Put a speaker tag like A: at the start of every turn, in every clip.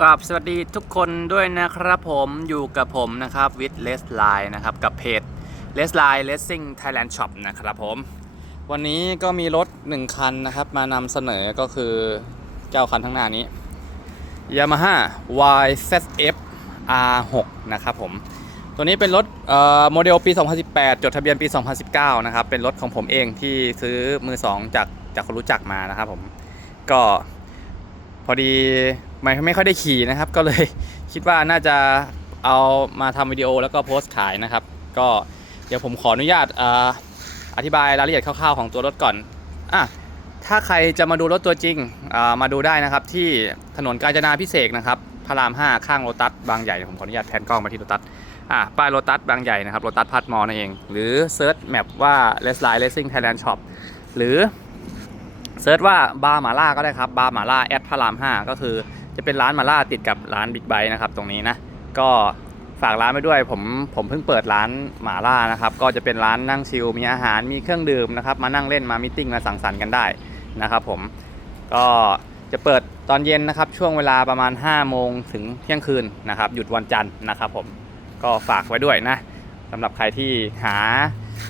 A: กราบสวัสดีทุกคนด้วยนะครับผมอยู่กับผมนะครับวิดเลสไลน์นะครับกับเพจเลสไลน์เลสซิ่งไทยแลนด์ช็อปนะครับผม วันนี้ก็มีรถ 1 คันนะครับ มานำเสนอก็คือเจ้าคันข้างหน้านี้ Yamaha YZF R6 นะครับผม ตัวนี้เป็นรถเอ่อโมเดลปี 2018 จดทะเบียนปี 2019 นะครับ เป็นรถของผมเองที่ซื้อมือ2จากจากคนรู้จักมานะครับผม ก็พอดี ไม่ไม่ค่อยได้ขี่นะครับ ก็เลยคิดว่าน่าจะเอามาทำวิดีโอแล้วก็โพสต์ขายนะครับ ก็เดี๋ยวผมขออนุญาตออธิบายรายละเอียดคร่าวๆของตัวรถก่อนอะถ้าใครจะมาดูรถตัวจริงมาดูได้นะครับ ที่ถนนกาญจนาพิเศษนะครับพระราม 5 ข้างโลตัสบางใหญ่ผมขออนุญาตแพนกล้องมาที่โลตัสอะป้ายโลตัสบางใหญ่นะครับโลตัสพัทมอลนั่นเอง หรือเซิร์ชแมปว่า l e s l i n e Racing Thailand Shop หรือเซิร์ชว่าบาร์หมาล่าก็ได้ครับบาร์หมาล่าแอดพระราม 5 ก็คือ จะเป็นร้านมาล่าติดกับร้านบิ๊กไบค์นะครับตรงนี้นะก็ฝากร้านไปด้วยผมผมเพิ่งเปิดร้านหมาล่านะครับก็จะเป็นร้านนั่งชิลมีอาหารมีเครื่องดื่มนะครับมานั่งเล่นมามิ팅มาสังสรรค์กันได้นะครับผมก็จะเปิดตอนเย็นนะครับช่วงเวลาประมาณ 5 โมงถึงเที่ยงคืนนะครับหยุดวันจันทร์นะครับผมก็ฝากไว้ด้วยนะสำหรับใครที่หา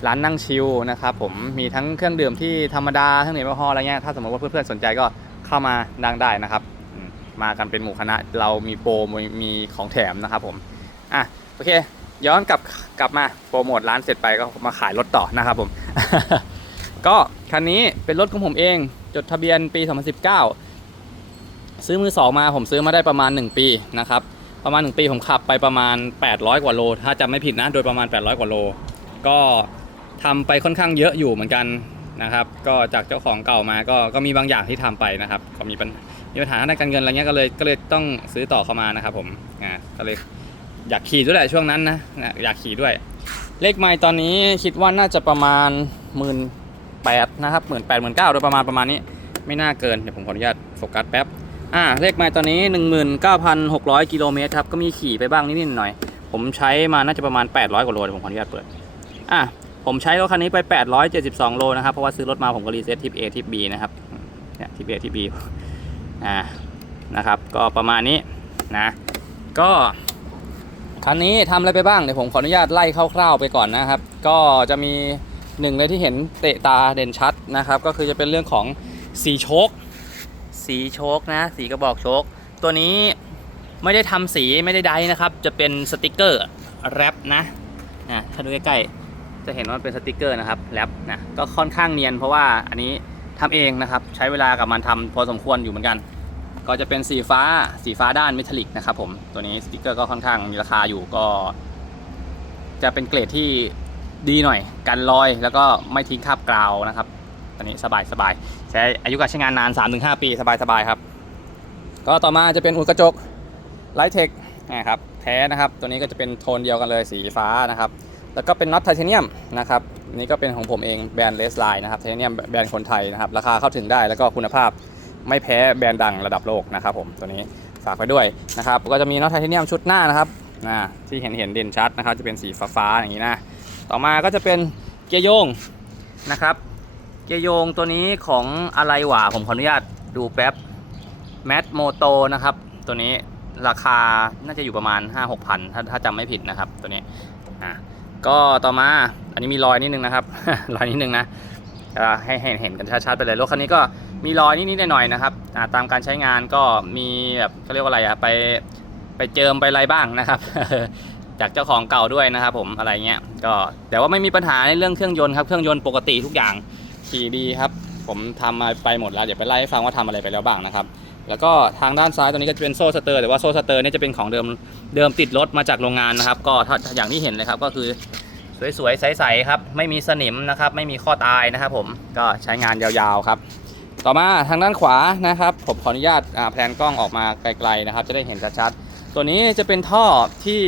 A: ร้านนั่งชิลนะครับผมมีทั้งเครื่องดื่มที่ธรรมดาทั้งเหนือแอลกอฮอล์อะไรเงี้ยถ้าสมมติว่าเพื่อนๆสนใจก็เข้ามานั่งได้นะครับ มากันเป็นหมู่คณะ เรามีโปรมีมีของแถมนะครับผมอะโอเค ย้อนกลับกลับมาโปรโมทร้านเสร็จไปก็มาขายรถต่อนะครับผม ก็คันนี้เป็นรถของผมเอง จดทะเบียนปี 2019 ซื้อมือสองมาผมซื้อมาได้ประมาณ 1 ปีนะครับประมาณ 1 ปีผมขับไปประมาณ 800 กว่าโล ถ้าจำไม่ผิดนะโดยประมาณ 800 กว่าโล ก็ทำไปค่อนข้างเยอะอยู่เหมือนกันนะครับ ก็จากเจ้าของเก่ามาก็ก็มีบางอย่างที่ทำไปนะครับ ก็มีปัญ มีปัญหาทางด้านการเงินอะไรเงี้ยก็เลยก็เลยต้องซื้อต่อเข้ามานะครับผมอ่าก็เลยอยากขี่ด้วยแหละช่วงนั้นนะอยากขี่ด้วย เลขไมล์ตอนนี้คิดว่าน่าจะประมาณหมื่นแปดนะครับหมื่นแปดหมื่นเก้าโดยประมาณประมาณนี้ ไม่น่าเกินเดี๋ยวผมขออนุญาตโฟกัสแป๊บอ่าเลขไมล์ตอนนี้ 19,600 กิโลเมตรครับก็มีขี่ไปบ้างนิดๆหน่อย ผมใช้มาน่าจะประมาณ 800 กว่าโลเดี๋ยวผมขออนุญาตเปิดอะผมใช้รถคันนี้ไป 872 โลนะครับเพราะว่าซื้อรถมาผมก็รีเซ็ตทิป A ทิป B นะครับเนี่ยทิป A ทิป B อ่านะครับ ก็ประมาณนี้นะก็คันนี้ทำอะไรไปบ้างเดี๋ยวผมขออนุญาตไล่คร่าวๆไปก่อนนะครับ ก็จะมีหนึ่งเลยที่เห็นเตะตาเด่นชัดนะครับ ก็คือจะเป็นเรื่องของสีโชคสีโชคนะ สีกระบอกโชคตัวนี้ไม่ได้ทำสีไม่ได้ไดนะครับ จะเป็นสติกเกอร์แรปนะนะถ้าดูใกล้ๆจะเห็นว่าเป็นสติกเกอร์นะครับแรปนะก็ค่อนข้างเนียนเพราะว่าอันนี้ทำเองนะครับ ใช้เวลากับมันทำพอสมควรอยู่เหมือนกัน ก็จะเป็นสีฟ้าสีฟ้าด้านเมทัลลิกนะครับผมตัวนี้สติกเกอร์ก็ค่อนข้างมีราคาอยู่ก็ จะเป็นเกรดที่ดีหน่อยกันรอยแล้วก็ไม่ทิ้งคราบกราวนะครับตอนนี้สบายสบายใช้อายุการใช้งานนาน 3-5 ปีสบายสบายครับ ก็ต่อมาจะเป็นอุดกระจกไลท์เทคนะครับแท้นะครับ ตัวนี้ก็จะเป็นโทนเดียวกันเลยสีฟ้านะครับ แล้วก็เป็นน็อตไทเทเนียมนะครับนี่ก็เป็นของผมเองแบรนด์เลสไลน์นะครับไทเทเนียมแบรนด์คนไทยนะครับ ราคาเข้าถึงได้แล้วก็คุณภาพ ไม่แพ้แบรนด์ดังระดับโลกนะครับผมตัวนี้ฝากไว้ด้วยนะครับก็จะมีน็อตไทเทเนียมชุดหน้านะครับนะที่เห็นเห็นเด่นชัดนะครับ จะเป็นสีฟ้าๆอย่างนี้นะต่อมาก็จะเป็นเกียร์โยงนะครับเกียร์โยงตัวนี้ของอะไรหวาผมขออนุญาตดูแป๊บแมทโมโตนะครับตัวนี้ราคาน่าจะอยู่ประมาณ 5 6พันถ้าถ้าจำไม่ผิดนะครับตัวนี้อะก็ต่อมาอันนี้มีรอยนิดนึงนะครับ รอยนิดนึงนะให้ให้เห็นกันชัดๆไปเลยรถคันนี้ก็ มีรอยนิดๆหน่อยๆนะครับตามการใช้งานก็มีแบบเขาเรียกว่าอะไรอะไปไปเจิมไปอะไรบ้างนะครับ จากเจ้าของเก่าด้วยนะครับ ผมอะไรเงี้ยก็แต่ว่าไม่มีปัญหาในเรื่องเครื่องยนต์ครับเครื่องยนต์ปกติทุกอย่างขี่ดีครับ ผมทำมาไปหมดแล้วเดี๋ยวไปไล่ให้ฟังว่าทำอะไรไปแล้วบ้างนะครับแล้วก็ทางด้านซ้ายตัวนี้ก็จะเป็นโซ่สเตอร์แต่ว่าโซ่สเตอร์เนี่ยจะเป็นของเดิมเดิมติดรถมาจากโรงงานนะครับ ก็อย่างที่เห็นเลยครับก็คือสวยๆใสๆครับ ไม่มีสนิมนะครับ ไม่มีข้อตายนะครับผมก็ใช้งานยาวๆครับ ต่อมาทางด้านขวานะครับ ผมขออนุญาตแพลนกล้องออกมาไกลๆนะครับ จะได้เห็นชัดๆตัวนี้จะเป็นท่อที่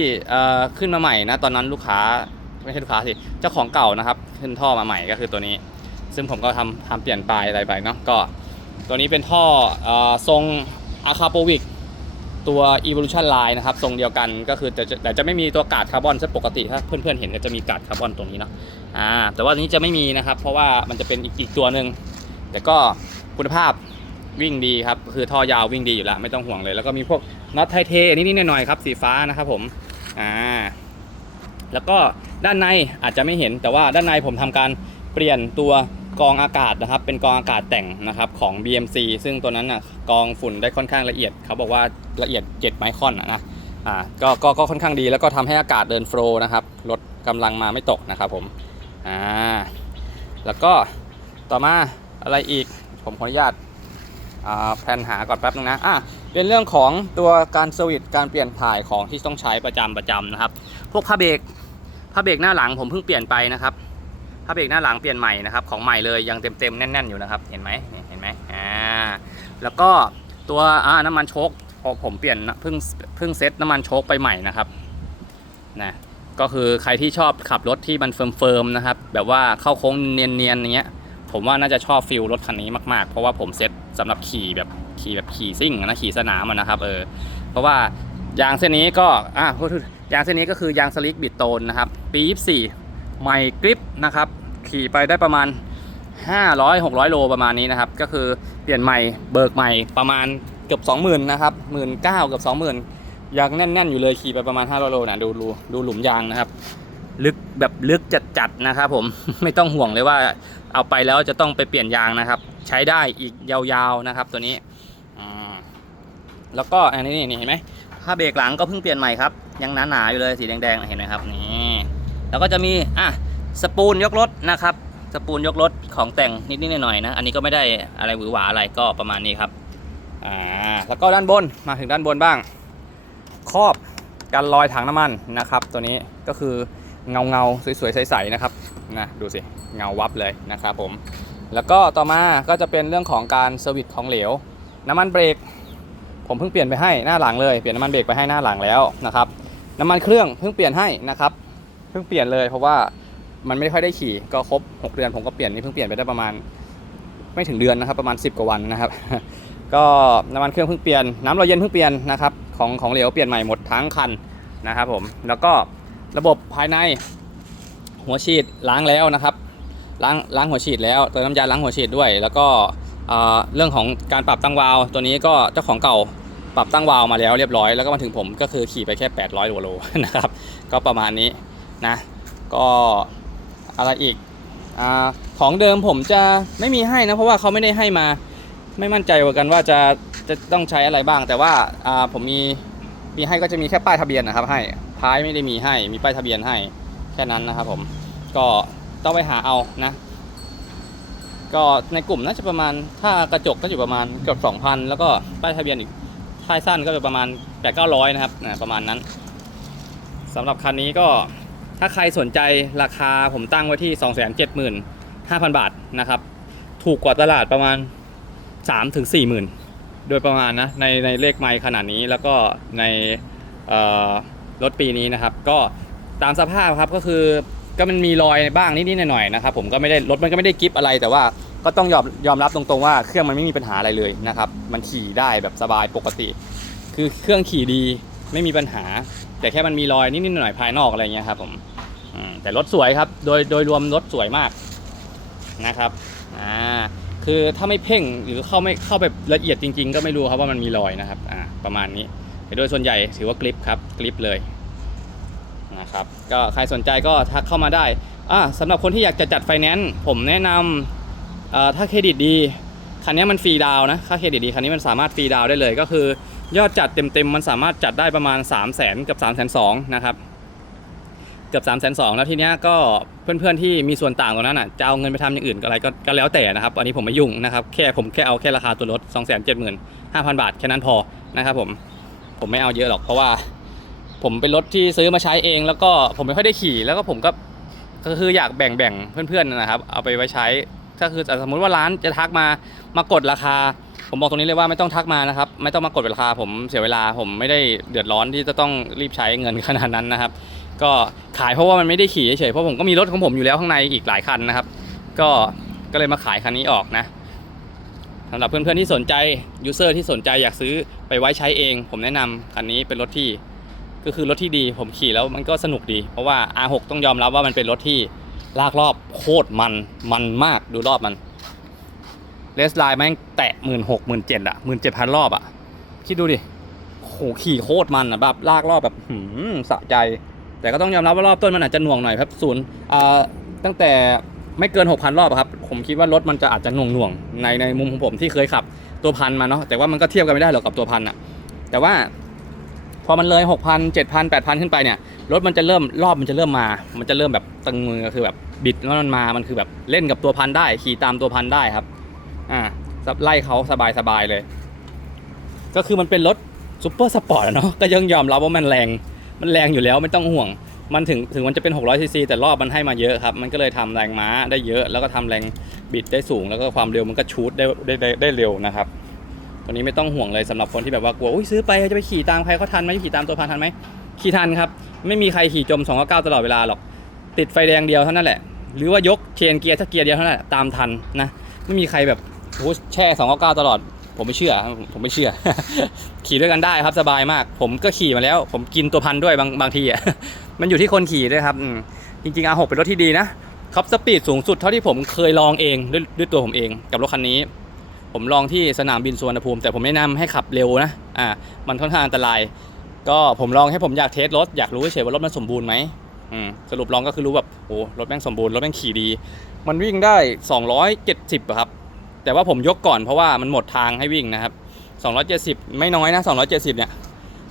A: ขึ้นมาใหม่นะตอนนั้นลูกค้าไม่ใช่ลูกค้าสิเจ้าของเก่านะครับ ขึ้นท่อมาใหม่ก็คือตัวนี้ ซึ่งผมก็ทำทำเปลี่ยนปลายอะไรไปเนาะก็ตัวนี้เป็นท่ออทรงอะคาโปวิกตัว evolution line นะครับ ทรงเดียวกันก็คือแต่จะแต่จะไม่มีตัวกาดคาร์บอนซะปกติถ้าเพื่อนๆเห็นก็จะมีกาดคาร์บอนตรงนี้เนาะอ่าแต่ว่าอันนี้จะไม่มีนะครับ เพราะว่ามันจะเป็นอีกอีกตัวหนึ่งแต่ก็ คุณภาพวิ่งดีครับคือท่อยาววิ่งดีอยู่แล้วไม่ต้องห่วงเลย แล้วก็มีพวกน็อตไทเทนิดๆหน่อยๆครับสีฟ้านะครับผมอ่าแล้วก็ด้านในอาจจะไม่เห็นแต่ว่าด้านในผมทำการเปลี่ยนตัวกรองอากาศนะครับ เป็นกรองอากาศแต่งนะครับของ BMC ซึ่งตัวนั้นนะกรองฝุ่นได้ค่อนข้างละเอียดเขาบอกว่าละเอียด 7 ไมครอนนะอ่าก็ก็ก็ค่อนข้างดีแล้วก็ทำให้อากาศเดินโฟล์นะครับลดกำลังมาไม่ตกนะครับผมอ่าแล้วก็ต่อมาอะไรอีก ผมขออนุญาตแพลนหาก่อนแป๊บนึงนะอะเป็นเรื่องของตัวการเซอร์วิสการเปลี่ยนถ่ายของที่ต้องใช้ประจำประจำนะครับ พวกผ้าเบรกผ้าเบรกหน้าหลังผมเพิ่งเปลี่ยนไปนะครับผ้าเบรกหน้าหลังเปลี่ยนใหม่นะครับของใหม่เลยยังเต็มๆแน่น ๆอยู่นะครับ เห็นไหมเห็นไหมอ่าแล้วก็ตัวอ่าน้ำมันโชคพอผมเปลี่ยนเพิ่งเพิ่งเซ็ตน้ำมันโชคไปใหม่นะครับนะก็คือใครที่ชอบขับรถที่มันเฟิร์มๆนะครับ แบบว่าเข้าโค้งเนียนๆอย่างเงี้ย ผมว่าน่าจะชอบฟิลรถคันนี้มากๆ เพราะว่าผมเซ็ตสำหรับขี่แบบขี่แบบขี่ซิ่งนะขี่สนามนะครับเออเพราะว่ายางเส้นนี้ก็อะยางเส้นนี้ก็คือยางสลิกบิดโตนนะครับ ปี24ใหม่กริปนะครับ ขี่ไปได้ประมาณ 500 600 โลประมาณนี้นะครับ ก็คือเปลี่ยนใหม่เบิกใหม่ประมาณเกือบ 20,000นะครับ19,000เกือบ20,000ยังแน่น ๆ อยู่เลยขี่ไปประมาณ 500 โลนะดูดูดูหลุมยางนะครับ ลึกแบบลึกจัดๆนะครับผมไม่ต้องห่วงเลยว่า เอาไปแล้วจะต้องไปเปลี่ยนยางนะครับ ใช้ได้อีกยาวๆนะครับ ตัวนี้แล้วก็อันนี้นี่เห็นไหมผ้าเบรกหลังก็เพิ่งเปลี่ยนใหม่ครับยังหนาๆอยู่เลยสีแดงๆเห็นไหมครับนี่แล้วก็จะมีอะสปูลยกรถนะครับ สปูลยกรถของแต่งนิดๆหน่อยๆนะ อันนี้ก็ไม่ได้อะไรหวือหวาอะไรก็ประมาณนี้ครับอ่าแล้วก็ด้านบนมาถึงด้านบนบ้าง ครอบกันรอยถังน้ำมันนะครับ ตัวนี้ก็คือเงาเงาๆสวยๆใสๆนะครับนะดูสิ เงาวับเลยนะครับผม แล้วก็ต่อมาก็จะเป็นเรื่องของการเซอร์วิสของเหลว น้ำมันเบรก ผมเพิ่งเปลี่ยนไปให้หน้าหลังเลย เปลี่ยนน้ำมันเบรกไปให้หน้าหลังแล้วนะครับน้ำมันเครื่องเพิ่งเปลี่ยนให้นะครับ เพิ่งเปลี่ยนเลยเพราะว่ามันไม่ค่อยได้ขี่ก็ครบ 6 เดือนผมก็เปลี่ยนนี่เพิ่งเปลี่ยนไปได้ประมาณไม่ถึงเดือนนะครับประมาณ 10 กว่าวันนะครับ ก็น้ำมันเครื่องเพิ่งเปลี่ยนน้ำเราเย็นเพิ่งเปลี่ยนนะครับของของเหลวเปลี่ยนใหม่หมดทั้งคันนะครับผมแล้วก็ระบบภายในหัวฉีดล้างแล้วนะครับ ล้างล้างหัวฉีดแล้วเติมน้ำยาล้างหัวฉีดด้วย แล้วก็เรื่องของการปรับตั้งวาล์วตัวนี้ก็เจ้าของเก่าปรับตั้งวาล์วมาแล้วเรียบร้อยแล้วก็มาถึงผมก็คือขี่ไปแค่ 800กว่าโลนะครับก็ประมาณนี้นะก็อะไรอีกอของเดิมผมจะไม่มีให้นะเพราะว่าเขาไม่ได้ให้มาไม่มั่นใจเหมือนกันว่าจะจะต้องใช้อะไรบ้าง แต่ว่าผมมีมีให้ก็จะมีแค่ป้ายทะเบียนนะครับให้ท้ายไม่ได้มีให้มีป้ายทะเบียนให้แค่นั้นนะครับผมก็ ต้องไปหาเอานะ ก็ในกลุ่มน่าจะประมาณถ้ากระจกก็อยู่ประมาณเกือบ2,000แล้วก็ป้ายทะเบียนอีกท้ายสั้นก็จะประมาณ8 9 0 0นะครับนะประมาณนั้นสำหรับคันนี้ก็ถ้าใครสนใจราคาผมตั้งไว้ที่ 275,000 บาทนะครับ ถูกกว่าตลาดประมาณสามถึงสี่หมื่นโดยประมาณนะในในเลขไมล์ขนาดนี้แล้วก็ในรถปีนี้นะครับ ก็ตามสภาพครับก็คือ ก็มันมีรอยบ้างนิดๆหน่อยๆนะครับผมก็ไม่ได้รถมันก็ไม่ได้กริปอะไรแต่ว่าก็ต้องยอมยอมรับตรงๆว่าเครื่องมันไม่มีปัญหาอะไรเลยนะครับมันขี่ได้แบบสบายปกติ คือเครื่องขี่ดีไม่มีปัญหา แต่แค่มันมีรอยนิดๆหน่อยๆภายนอกอะไรเงี้ยครับผมอืมแต่รถสวยครับโดยโดยรวมรถสวยมากนะครับอ่าคือถ้าไม่เพ่งหรือเข้าไม่เข้าแบบละเอียดจริง ๆ ก็ไม่รู้ครับว่ามันมีรอยนะครับอ่าประมาณนี้แต่โดยส่วนใหญ่ถือว่ากริปครับกริปเลย นะครับก็ใครสนใจก็ทักเข้ามาได้อ่าสำหรับคนที่อยากจะจัดไฟแนนซ์ผมแนะนำเอ่อถ้าเครดิตดีคันนี้มันฟรีดาวนะค่าเครดิตดีคันนี้มันสามารถฟรีดาวได้เลย ก็คือยอดจัดเต็มๆมันสามารถจัดได้ประมาณ 3 0 0 0 0 0กับ3 2 0 0 0นสองนะครับเกือบ3ามแสนสองแล้วทีเนี้ยก็เพื่อนๆที่มีส่วนต่างตรงนั้นอะจะเอาเงินไปทำอย่างอื่นก็อะไรก็ก็แล้วแต่นะครับอันนี้ผมไม่ยุ่งนะครับแค่ผมแค่เอาแค่ราคาตัวรถ 2 7 5 0 0 0 บาทแค่นั้นพอนะครับผมผมไม่เอาเยอะหรอกเพราะว่า ผมเป็นรถที่ซื้อมาใช้เอง แล้วก็ผมไม่ค่อยได้ขี่ แล้วก็ผมก็คืออยากแบ่งแบ่งๆเพื่อนๆนะครับ เอาไปไว้ใช้ถ้าคือสมมติว่าร้านจะทักมามากดราคา ผมบอกตรงนี้เลยว่าไม่ต้องทักมานะครับไม่ต้องมากดราคา ผมเสียเวลาผมไม่ได้เดือดร้อนที่จะต้องรีบใช้เงินขนาดนั้นนะครับ ก็ขายเพราะว่ามันไม่ได้ขี่เฉยๆเพราะผมก็มีรถของผมอยู่แล้วข้างในอีกหลายคันนะครับ ก็ก็เลยมาขายคันนี้ออกนะสำหรับเพื่อนๆที่สนใจยูเซอร์ที่สนใจอยากซื้อไปไว้ใช้เอง ผมแนะนำคันนี้เป็นรถที่ ก็คือรถที่ดีผมขี่แล้วมันก็สนุกดี เพราะว่า R6 ต้องยอมรับว่ามันเป็นรถที่ลากรอบโคตรมันมันมากดูรอบมันเลสไลน์แม่งแตะหมื่นหกหมื่นเจ็ดอะหมื่นเจ็ดพันรอบอะคิดดูดิโหขี่โคตรมันอะแบบลากรอบแบบหืมสะใจ แต่ก็ต้องยอมรับว่ารอบต้นมันอาจจะหน่วงหน่อยครับศูนย์อ่าตั้งแต่ไม่เกิน 6,000 รอบครับ ผมคิดว่ารถมันจะอาจจะหน่วงหน่วงๆในในมุมของผมที่เคยขับตัวพันมาเนาะแต่ว่ามันก็เทียบกันไม่ได้หรอกกับตัวพันอะแต่ว่า พอมันเลย6,000 7,000 8,000 ขึ้นไปเนี่ยรถมันจะเริ่มรอบมันจะเริ่มมา มันจะเริ่มแบบตึงมือคือแบบบิดแล้วมันมามันคือแบบเล่นกับตัวพันได้ ขี่ตามตัวพันได้ครับอ่าไล่เขาสบายสบายๆเลย ก็คือมันเป็นรถซูเปอร์สปอร์ตเนาะก็ยังยอมรับว่ามันแรงมันแรงอยู่แล้วไม่ต้องห่วง มันถึงถึงมันจะเป็น 600ซีซีแต่รอบมันให้มาเยอะครับ มันก็เลยทำแรงม้าได้เยอะ แล้วก็ทำแรงบิดได้สูง แล้วก็ความเร็วมันก็ชูดได้ได้ได้ได้เร็วนะครับ ตัวนี้ไม่ต้องห่วงเลยสำหรับคนที่แบบว่ากลัวอุ้ยซื้อไปจะไปขี่ตามใครเขาทันไหมขี่ตามตัวพันทันไหมขี่ทันครับ ไม่มีใครขี่จม299ตลอดเวลาหรอก ติดไฟแดงเดียวเท่านั้นแหละ หรือว่ายกเชนเกียร์ถ้าเกียร์เดียวเท่านั้นตามทันนะไม่มีใครแบบโอ้แช่ 299ตลอด ผมไม่เชื่อ ผมไม่เชื่อ ขี่ด้วยกันได้ครับสบายมาก ผมก็ขี่มาแล้ว ผมกินตัวพันด้วยบางบางทีอะมันอยู่ที่คนขี่ด้วยครับจริงๆ R6 เป็นรถที่ดีนะท็อปสปีดสูงสุดเท่าที่ผมเคยลองเองด้วยด้วยตัวผมเองกับรถคันนี้ ผมลองที่สนามบินสุวรรณภูมิ แต่ผมแนะนำให้ขับเร็วนะอ่ามันค่อนข้างอันตราย ก็ผมลองให้ผมอยากเทสรถอยากรู้เฉยว่ารถมันสมบูรณ์ไหมอืมสรุปลองก็คือรู้แบบโอ้รถแม่งสมบูรณ์รถแม่งขี่ดี มันวิ่งได้ 270อะครับ แต่ว่าผมยกก่อนเพราะว่ามันหมดทางให้วิ่งนะครับ270 ไม่น้อยนะ 270 เนี่ย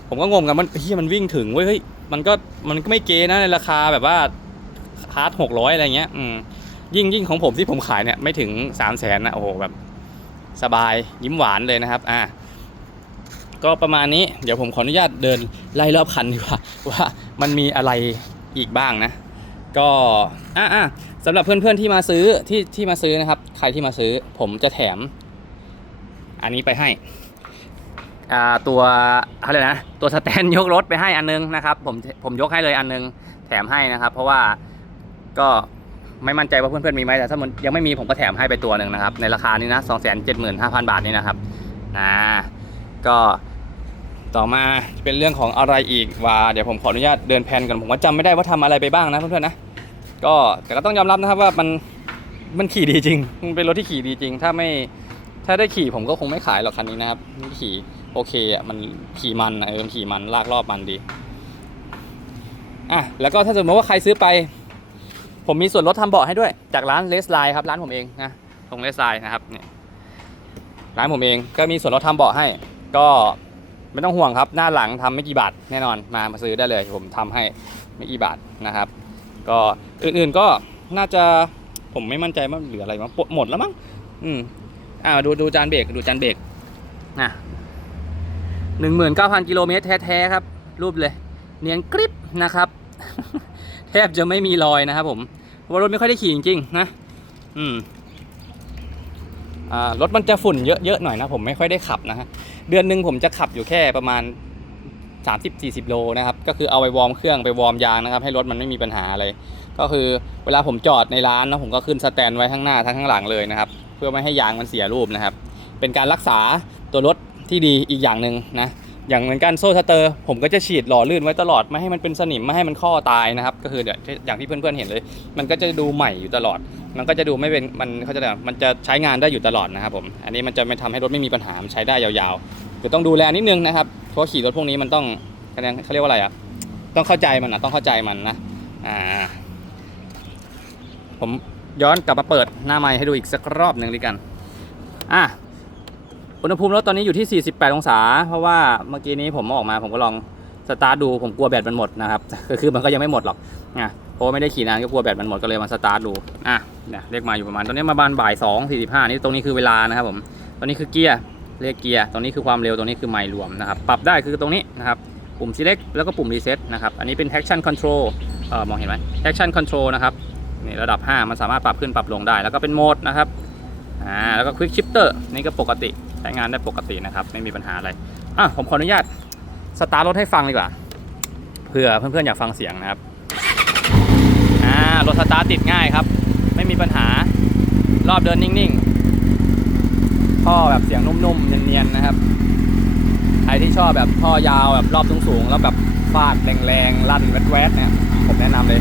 A: ผมก็งงกันมันเฮียมันวิ่งถึงเว้ยเฮ้ยมันก็มันก็ไม่เกนะในราคาแบบว่าฮาร์ด600อะไรเงี้ยอืมยิ่งยิ่งของผมที่ผมขายเนี่ยไม่ถึง3 0 0แสนนะโอ้โหแบบ สบายยิ้มหวานเลยนะครับอ่าก็ประมาณนี้เดี๋ยวผมขออนุญาตเดินไล่รอบคันดีกว่าว่ามันมีอะไรอีกบ้างนะ ก็อะอะสำหรับเพื่อนๆที่มาซื้อที่ที่มาซื้อนะครับ ใครที่มาซื้อ ผมจะแถม อันนี้ไปให้อ่าตัวอะไรนะตัวสแตนยกรถไปให้อันนึงนะครับ ผมผมยกให้เลยอันนึงแถมให้นะครับ เพราะว่าก็ ไม่มั่นใจว่าเพื่อนๆมีไหมแต่ถ้ามันยังไม่มีผมก็แถมให้ไปตัวหนึ่งนะครับ ในราคานี้นะ 2 7 5 0 0 0 บาทนี่นะครับอ่าก็ต่อมาเป็นเรื่องของอะไรอีกว่าเดี๋ยวผมขออนุญาตเดินแผนกันผมก็จำไม่ได้ว่าทำอะไรไปบ้างนะเพื่อนๆนะก็แต่ก็ต้องยอมรับนะครับว่ามันมันขี่ดีจริง มันเป็นรถที่ขี่ดีจริง ถ้าไม่ถ้าได้ขี่ผมก็คงไม่ขายหรอกคันนี้นะครับขี่โอเคอะมันขี่มันอะเออมันขี่มันลากรอบมันดีอะแล้วก็ถ้าสมมติว่าใครซื้อไป ผมมีส่วนลดทำเบาะให้ด้วย จากร้านเลสไลน์ครับร้านผมเองนะตรงเลสไลน์นะครับเนี่ยร้านผมเองก็มีส่วนลดทำเบาะให้ ก็ไม่ต้องห่วงครับ หน้าหลังทำไม่กี่บาทแน่นอนมามาซื้อได้เลย ผมทำให้ไม่กี่บาทนะครับ ก็อื่นๆก็น่าจะผมไม่มั่นใจว่าเหลืออะไรมั้งหมดแล้วมั้งอืมอ่าดูดูจานเบรกดูจานเบรกนะหนึ่งหมื่นเก้าพันกิโลเมตรแท้ๆครับ รูปเลย เนียนกริปนะครับ บจะไม่มีรอยนะครับผมว่ารถไม่ค่อยได้ขี่จริงๆนะอืมอ่ารถมันจะฝุ่นเยอะๆหน่อยนะผมไม่ค่อยได้ขับนะฮะเดือนหนึ่งผมจะขับอยู่แค่ประมาณ 30-40 โลนะครับก็คือเอาไปวอร์มเครื่องไปวอร์มยางนะครับ ให้รถมันไม่มีปัญหาอะไรก็คือเวลาผมจอดในร้านนะผมก็ขึ้นสแตนไว้ข้างหน้าทั้งข้างหลังเลยนะครับ เพื่อไม่ให้ยางมันเสียรูปนะครับ เป็นการรักษาตัวรถที่ดีอีกอย่างหนึ่งนะ อย่างเหมือนกันโซ่สเตอร์ผมก็จะฉีดหล่อลื่นไว้ตลอดไม่ให้มันเป็นสนิมไม่ให้มันข้อตายนะครับ ก็คือเดี๋ยวอย่างที่เพื่อนๆเห็นเลย มันก็จะดูใหม่อยู่ตลอด มันก็จะดูไม่เป็นมันเขาจะมันจะใช้งานได้อยู่ตลอดนะครับผมอันนี้มันจะไม่ทำให้รถไม่มีปัญหาใช้ได้ยาวๆคือต้องดูแลนิดนึงนะครับเพราะขี่รถพวกนี้มันต้องเขาเรียกว่าอะไรอะต้องเข้าใจมันอะต้องเข้าใจมันนะอ่าผมย้อนกลับมาเปิดหน้าไม้ให้ดูอีกสักรอบหนึ่งดีกันอะ อุณหภูมิรถตอนนี้อยู่ที่ 48 องศา เพราะว่าเมื่อกี้นี้ผมออกมาผมก็ลองสตาร์ทดูผมกลัวแบตมันหมดนะครับก็คือมันก็ยังไม่หมดหรอกนะเพราะว่ไม่ได้ขี่นานก็กลัวแบตมันหมดก็เลยมาสตาร์ทดูอะเนี่ยเรียกมาอยู่ประมาณตอนนี้มาบานบ่าย2 45นี่ตรงนี้คือเวลานะครับผมตอนนี้คือเกียร์เรียกเกียร์ตรงนี้คือความเร็วตรงนี้คือไมล์รวมนะครับปรับได้คือตรงนี้นะครับปุ่ม select แล้วก็ปุ่ม reset นะครับอันนี้เป็น traction control เอ่อมองเห็นไหม traction control นะครับนี่ระดับ 5 มันสามารถปรับขึ้นปรับลงได้ แล้วก็เป็นโหมดนะครับอ่าแล้วก็ quick shifter นี่ก็ปกติ ช้งานได้ปกตินะครับ ไม่มีปัญหาอะไรอะผมขออนุญาตสตาร์ทรถให้ฟังดีกว่าเผื่อเพื่อนๆอยากฟังเสียงนะครับอ่ารถสตาร์ทติดง่ายครับ ไม่มีปัญหารอบเดินนิ่งๆท่อแบบเสียงนุ่มๆเนียนๆนะครับใครที่ชอบแบบท่อยาวแบบรอบสูงๆแล้วแบบฟาดแรงๆลั่นแวดๆเนี่ยผมแนะนำเลย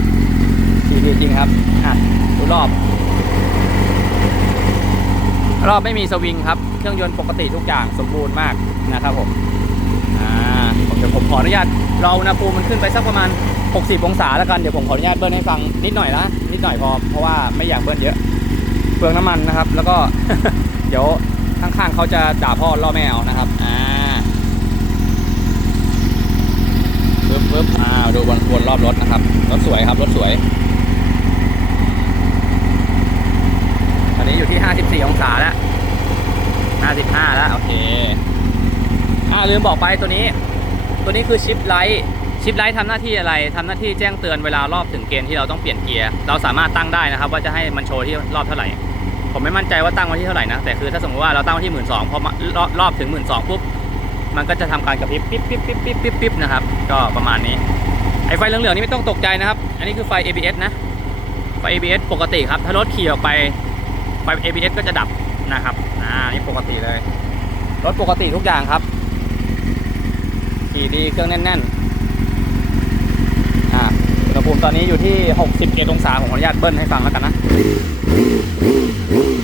A: ขี่ดีจริงครับอะดูรอบ รอบไม่มีสวิงครับ เครื่องยนต์ปกติทุกอย่างสมบูรณ์มากนะครับผมอ่าผมเดี๋ยวผมขออนุญาตรออุณหภูมิมันขึ้นไปสักประมาณ 60 องศาแล้วกันเดี๋ยวผมขออนุญาตเบิ้ลให้ฟังนิดหน่อยนะนิดหน่อยพอเพราะว่าไม่อยากเบิ้ลเยอะเปลืองน้ำมันนะครับ แล้วก็เดี๋ยวข้างๆเขาจะด่าพ่อล่อแม่เอานะครับอ่าปึ๊บปึ๊บอ่าดูวนวนรอบรถนะครับรถสวยครับรถสวยตอนนี้อยู่ที่ 54 องศาแล้ว 55 แล้ว โอเค อ่าลืมบอกไปตัวนี้ ตัวนี้คือชิปไลท์ชิปไลท์ทำหน้าที่อะไรทำหน้าที่แจ้งเตือนเวลารอบถึงเกณฑ์ที่เราต้องเปลี่ยนเกียร์ เราสามารถตั้งได้นะครับ ว่าจะให้มันโชว์ที่รอบเท่าไหร่ ผมไม่มั่นใจว่าตั้งไว้ที่เท่าไหร่นะ แต่คือถ้าสมมติว่าเราตั้งไว้ที่หมื่นสองพอรอบถึงหมื่นสองปุ๊บ มันก็จะทำการกระพริบปิ๊บปิ๊บปิ๊บปิ๊บปิ๊บปิ๊บนะครับ ก็ประมาณนี้ ไอไฟเหลืองๆนี่ไม่ต้องตกใจนะครับ อันนี้คือไฟ ABS นะ ไฟ ABS ปกติครับ ถ้ารถขี่ออกไป ไฟ ABS ก็จะดับ นะครับ อ่า นี่ปกติเลย รถปกติทุกอย่างครับ ขี่ดีเครื่องแน่นๆ อ่า อุณหภูมิตอนนี้อยู่ที่ 61 องศา ผมขออนุญาตเบิ้ลให้ฟังแล้วกันนะ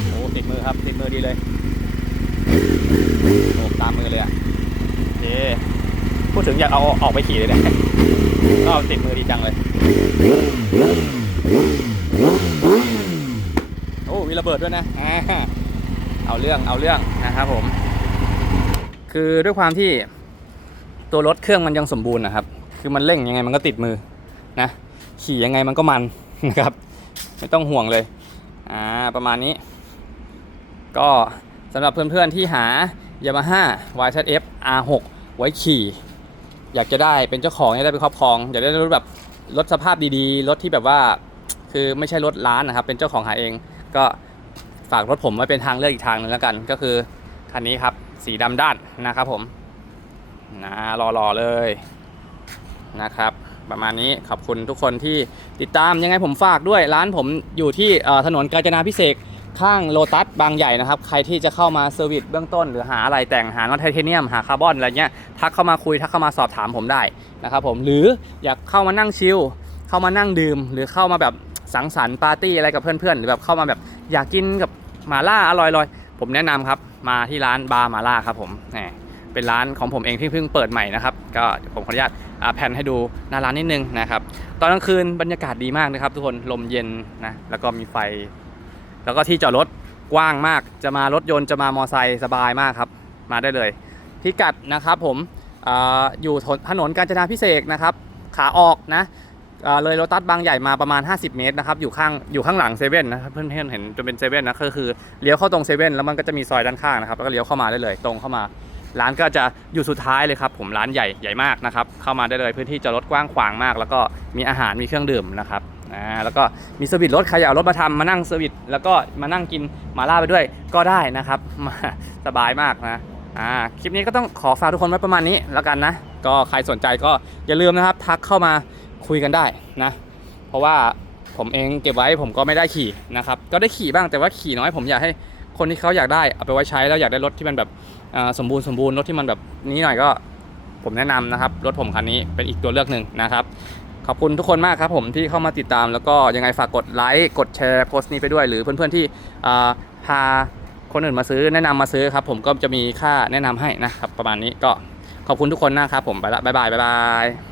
A: โอ้ติดมือครับ ติดมือดีเลยโอ้ตามมือเลยอะเคพูดถึงอยากเอาออกไปขี่เลยเนี่ยก็ติดมือดีจังเลย โอ้มีระเบิดด้วยนะอ่า เอาเรื่องเอาเรื่องนะครับผม คือด้วยความที่ตัวรถเครื่องมันยังสมบูรณ์นะครับ คือมันเร่งยังไงมันก็ติดมือนะ ขี่ยังไงมันก็มันนะครับ ไม่ต้องห่วงเลย อ่า ประมาณนี้ ก็สำหรับเพื่อนๆที่หา Yamaha YZF R6 ไว้ขี่ อยากจะได้เป็นเจ้าของอยากได้เป็นครอบครอง อยากได้รถแบบรถสภาพดีๆ รถที่แบบว่า คือไม่ใช่รถร้านนะครับ เป็นเจ้าของหาเอง ก็ ฝากรถผมไว้เป็นทางเลือกอีกทางหนึงแล้วกัน ก็คือคันนี้ครับ สีดำด้านนะครับผมนะรอๆเลยนะครับ ประมาณนี้ขอบคุณทุกคนที่ติดตามยังไงผมฝากด้วยร้านผมอยู่ที่ถนนกาญจนาพิเศษข้างโลตัสบางใหญ่นะครับ ใครที่จะเข้ามาเซอร์วิสเบื้องต้น หรือหาอะไรแต่งหาน็อตไทเทเนียมหาคาร์บอนอะไรเงี้ยทักเข้ามาคุยทักเข้ามาสอบถามผมได้นะครับผมหรืออยากเข้ามานั่งชิลเข้ามานั่งดื่ม หรือเข้ามาแบบสังสรรค์ปาร์ตี้อะไรกับเพื่อนๆ หรือแบบเข้ามาแบบ อยากกินกับหมาล่าอร่อยๆ ผมแนะนำครับ มาที่ร้านบาร์หมาล่าครับผมแหมเป็นร้านของผมเองที่เพิ่งเปิดใหม่นะครับ ก็ผมขออนุญาตแผ่นให้ดูหน้าร้านนิดนึงนะครับ ตอนกลางคืนบรรยากาศดีมากนะครับ ทุกคนลมเย็นนะแล้วก็มีไฟ แล้วก็ที่จอดรถกว้างมาก จะมารถยนต์จะมามอไซค์สบายมากครับ มาได้เลย พิกัดนะครับผมออยู่ถนนกาญจนาพิเศษนะครับ ขาออกนะ เลยโรตัสบางใหญ่มาประมาณ 50 เมตรนะครับอยู่ข้างอยู่ข้างหลังเซเว่นนะครับเพื่อนๆเห็นจะเป็นเซเว่นนะก็คือเลี้ยวเข้าตรงเซเว่นแล้วมันก็จะมีซอยด้านข้างนะครับแล้วก็เลี้ยวเข้ามาได้เลยตรงเข้ามา ร้านก็จะอยู่สุดท้ายเลยครับผมร้านใหญ่ใหญ่มากนะครับเข้ามาได้เลยพื้นที่จอดรถกว้างขวางมาก แล้วก็มีอาหารมีเครื่องดื่มนะครับอ่าแล้วก็มีเซอร์วิสรถใครอยากเอารถมาทำมานั่งเซอร์วิสแล้วก็มานั่งกินมาล่าไปด้วยก็ได้นะครับมาสบายมากนะอ่าคลิปนี้ก็ต้องขอฝากทุกคนไว้ประมาณนี้แล้วกันนะก็ใครสนใจก็อย่าลืมนะครับทักเข้ามา คุยกันได้นะ เพราะว่าผมเองเก็บไว้ผมก็ไม่ได้ขี่นะครับ ก็ได้ขี่บ้างแต่ว่าขี่น้อยผมอยากให้คนที่เขาอยากได้เอาไปไว้ใช้แล้วอยากได้รถที่มันแบบสมบูรณ์สมบูรณ์รถที่มันแบบนี้หน่อยก็ผมแนะนำนะครับ รถผมคันนี้เป็นอีกตัวเลือกหนึ่งนะครับ ขอบคุณทุกคนมากครับผมที่เข้ามาติดตาม แล้วก็ยังไงฝากกดไลค์กดแชร์โพสต์นี้ไปด้วย หรือเพื่อนๆที่พาคนอื่นมาซื้อแนะนำมาซื้อครับ ผมก็จะมีค่าแนะนำให้นะครับ ประมาณนี้ก็ขอบคุณทุกคนนะครับผมไปละบ๊ายบายบ๊ายบาย